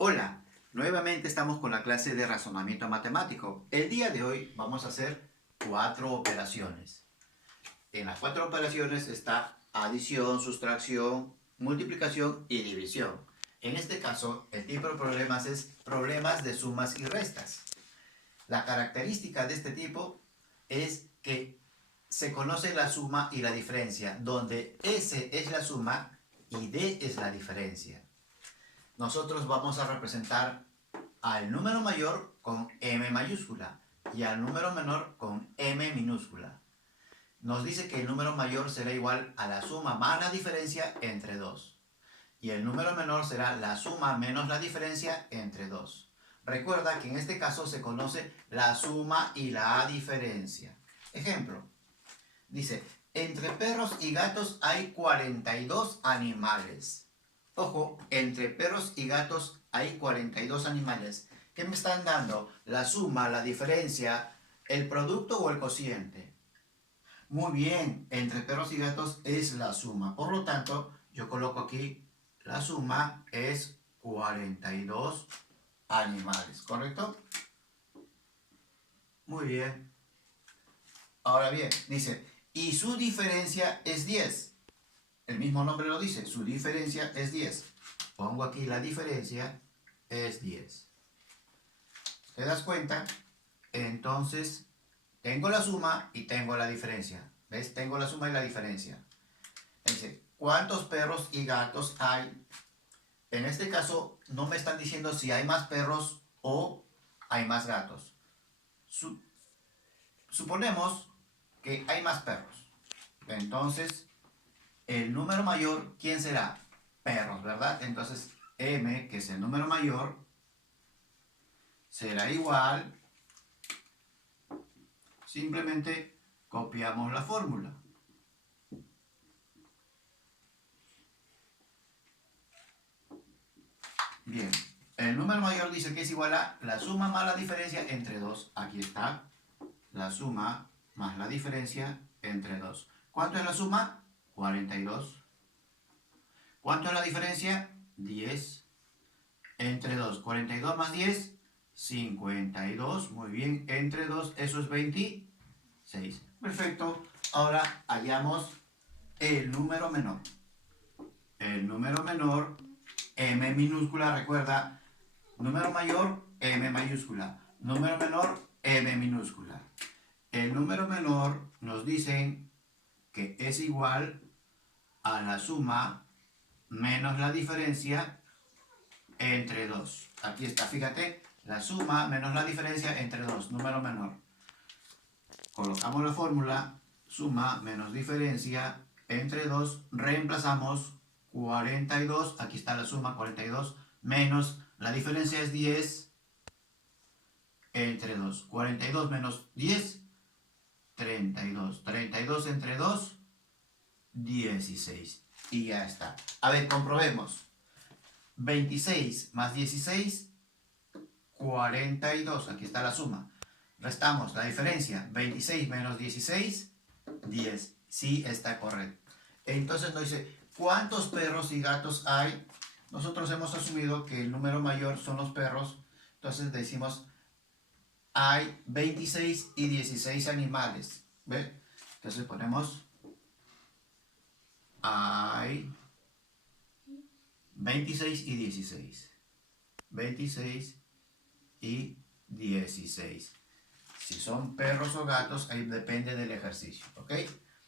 Hola, nuevamente estamos con la clase de razonamiento matemático. El día de hoy vamos a hacer 4 operaciones. En las 4 operaciones está adición, sustracción, multiplicación y división. En este caso, el tipo de problemas es problemas de sumas y restas. La característica de este tipo es que se conoce la suma y la diferencia, donde S es la suma y D es la diferencia. Nosotros vamos a representar al número mayor con M mayúscula y al número menor con M minúscula. Nos dice que el número mayor será igual a la suma más la diferencia entre 2. Y el número menor será la suma menos la diferencia entre 2. Recuerda que en este caso se conoce la suma y la diferencia. Ejemplo, dice, entre perros y gatos hay 42 animales. Ojo, entre perros y gatos hay 42 animales. ¿Qué me están dando? ¿La suma, la diferencia, el producto o el cociente? Muy bien, entre perros y gatos es la suma. Por lo tanto, yo coloco aquí, la suma es 42 animales, ¿correcto? Muy bien. Ahora bien, dice, y su diferencia es 10. El mismo nombre lo dice, su diferencia es 10. Pongo aquí la diferencia es 10. ¿Te das cuenta? Entonces, tengo la suma y tengo la diferencia. ¿Ves? Tengo la suma y la diferencia. Dice, ¿cuántos perros y gatos hay? En este caso, no me están diciendo si hay más perros o hay más gatos. Suponemos que hay más perros. Entonces, el número mayor, ¿quién será? Perros, ¿verdad? Entonces, M, que es el número mayor, será igual, simplemente copiamos la fórmula. Bien, el número mayor dice que es igual a la suma más la diferencia entre 2. Aquí está, la suma más la diferencia entre 2. ¿Cuánto es la suma? 42. ¿Cuánto es la diferencia? 10. Entre 2, 42 más 10, 52. Muy bien, entre 2, eso es 26. Perfecto. Ahora hallamos el número menor. El número menor, M minúscula, recuerda, número mayor, M mayúscula. Número menor, M minúscula. El número menor nos dicen que es igual a la suma menos la diferencia entre 2. Aquí está, fíjate, la suma menos la diferencia entre 2, número menor. Colocamos la fórmula, suma menos diferencia entre 2, reemplazamos 42, aquí está la suma 42, menos la diferencia es 10 entre 2. 42 menos 10, 32. 32 entre 2, 16. Y ya está. A ver, comprobemos. 26 más 16, 42. Aquí está la suma. Restamos la diferencia. 26 menos 16, 10. Sí, está correcto. Entonces nos dice, ¿cuántos perros y gatos hay? Nosotros hemos asumido que el número mayor son los perros. Entonces decimos, hay 26 y 16 animales. ¿Ve? Entonces ponemos, hay 26 y 16. 26 y 16. Si son perros o gatos, ahí depende del ejercicio, ¿ok?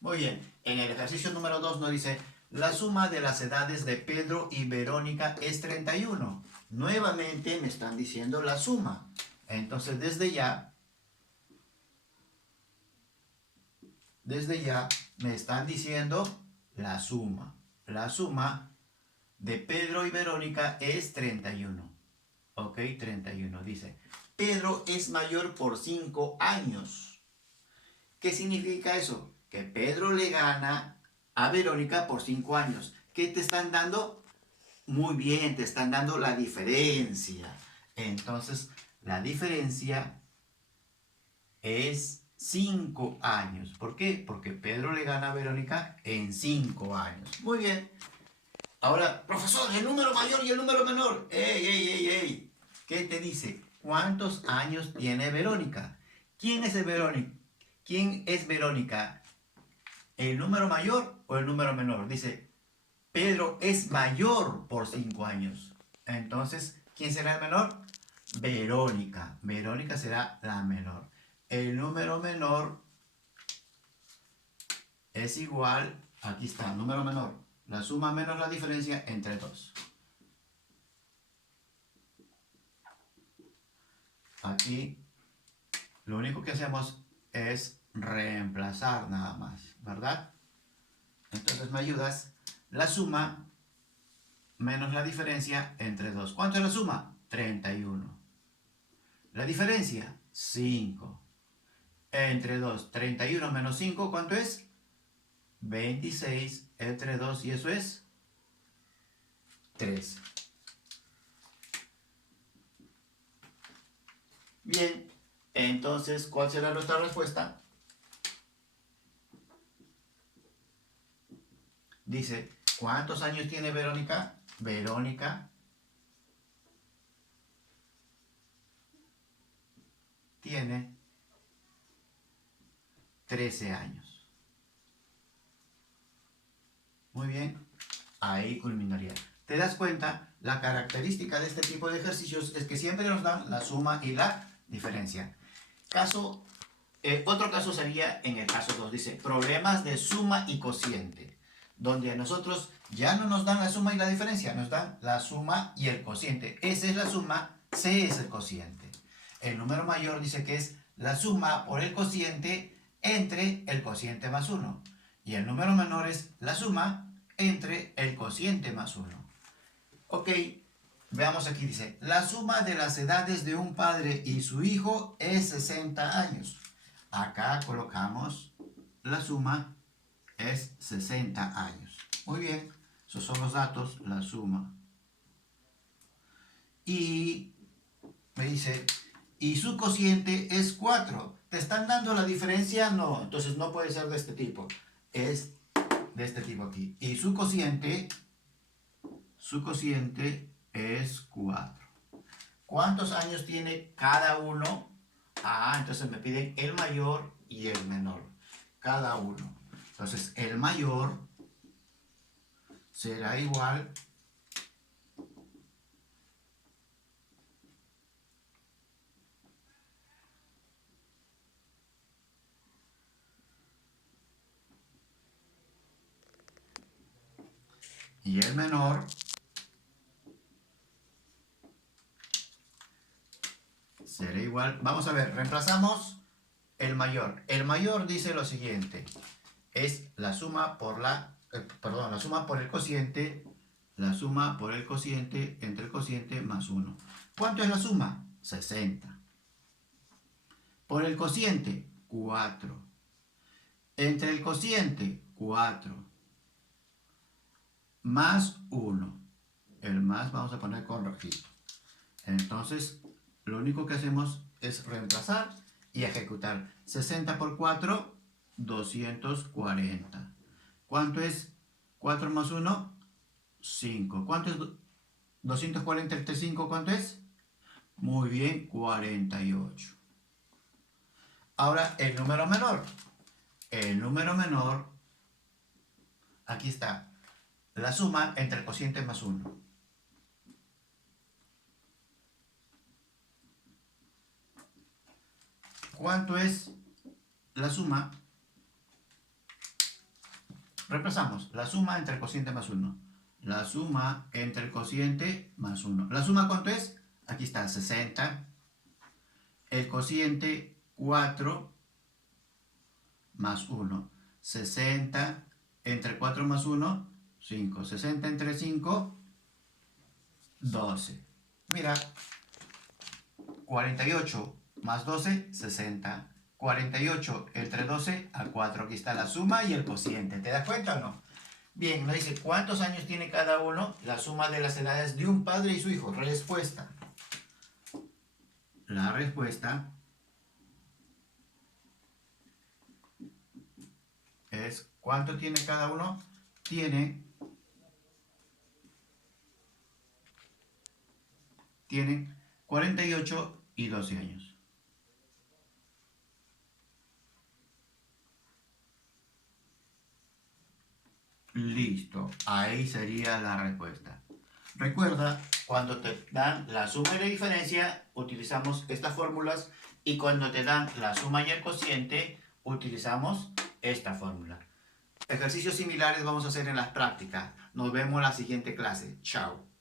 Muy bien, en el ejercicio número 2 nos dice, la suma de las edades de Pedro y Verónica es 31. Nuevamente me están diciendo la suma. Entonces desde ya me están diciendo la suma. La suma de Pedro y Verónica es 31. Ok, 31. Dice, Pedro es mayor por 5 años. ¿Qué significa eso? Que Pedro le gana a Verónica por 5 años. ¿Qué te están dando? Muy bien, te están dando la diferencia. Entonces, la diferencia es 5 años. ¿Por qué? Porque Pedro le gana a Verónica en 5 años. Muy bien. Ahora, profesor, el número mayor y el número menor. ¡Ey, ey, ey, ey! ¿Qué te dice? ¿Cuántos años tiene Verónica? ¿Quién es Verónica? ¿Quién es Verónica? ¿El número mayor o el número menor? Dice, Pedro es mayor por 5 años. Entonces, ¿quién será el menor? Verónica. Verónica será la menor. El número menor es igual, aquí está, número menor, la suma menos la diferencia entre 2. Aquí lo único que hacemos es reemplazar nada más, ¿verdad? Entonces me ayudas, la suma menos la diferencia entre 2. ¿Cuánto es la suma? 31. La diferencia, 5. Entre 2, 31 menos 5, ¿cuánto es? 26 entre 2 y eso es 3. Bien, entonces, ¿cuál será nuestra respuesta? Dice, ¿cuántos años tiene Verónica? Verónica tiene 13 años. Muy bien, ahí culminaría. ¿Te das cuenta? La característica de este tipo de ejercicios es que siempre nos dan la suma y la diferencia. Otro caso sería en el caso 2, dice, problemas de suma y cociente, donde a nosotros ya no nos dan la suma y la diferencia, nos dan la suma y el cociente. S es la suma, C es el cociente. El número mayor dice que es la suma por el cociente entre el cociente más 1. Y el número menor es la suma entre el cociente más 1. Ok, veamos aquí, dice, la suma de las edades de un padre y su hijo es 60 años. Acá colocamos la suma es 60 años. Muy bien, esos son los datos, la suma. Y me dice, y su cociente es 4. ¿Te están dando la diferencia? No, entonces no puede ser de este tipo. Es de este tipo aquí. Y su cociente es 4. ¿Cuántos años tiene cada uno? Ah, entonces me piden el mayor y el menor. Cada uno. Entonces el mayor será igual y el menor será igual. Vamos a ver, reemplazamos el mayor. El mayor dice lo siguiente. Es la suma por la suma por el cociente, la suma por el cociente entre el cociente más 1. ¿Cuánto es la suma? 60. Por el cociente, 4. Entre el cociente, 4. Más 1. El más vamos a poner con rojito. Entonces, lo único que hacemos es reemplazar y ejecutar. 60 por 4, 240. ¿Cuánto es 4 más 1? 5. ¿Cuánto es 240 entre 5? ¿Cuánto es? Muy bien, 48. Ahora, el número menor. El número menor, aquí está, la suma entre el cociente más 1. ¿Cuánto es la suma? Reemplazamos la suma entre el cociente más 1. La suma entre el cociente más 1. ¿La suma cuánto es? Aquí está, 60. El cociente, 4 más 1. 60 entre 4 más 1, 5. 60 entre 5, 12. Mira, 48 más 12, 60. 48 entre 12 a 4. Aquí está la suma y el cociente. ¿Te das cuenta o no? Bien, nos dice, ¿cuántos años tiene cada uno? La suma de las edades de un padre y su hijo. Respuesta. La respuesta es, ¿cuánto tiene cada uno? Tiene tienen 48 y 12 años. Listo, ahí sería la respuesta. Recuerda, cuando te dan la suma y la diferencia, utilizamos estas fórmulas, y cuando te dan la suma y el cociente, utilizamos esta fórmula. Ejercicios similares vamos a hacer en las prácticas. Nos vemos en la siguiente clase. Chao.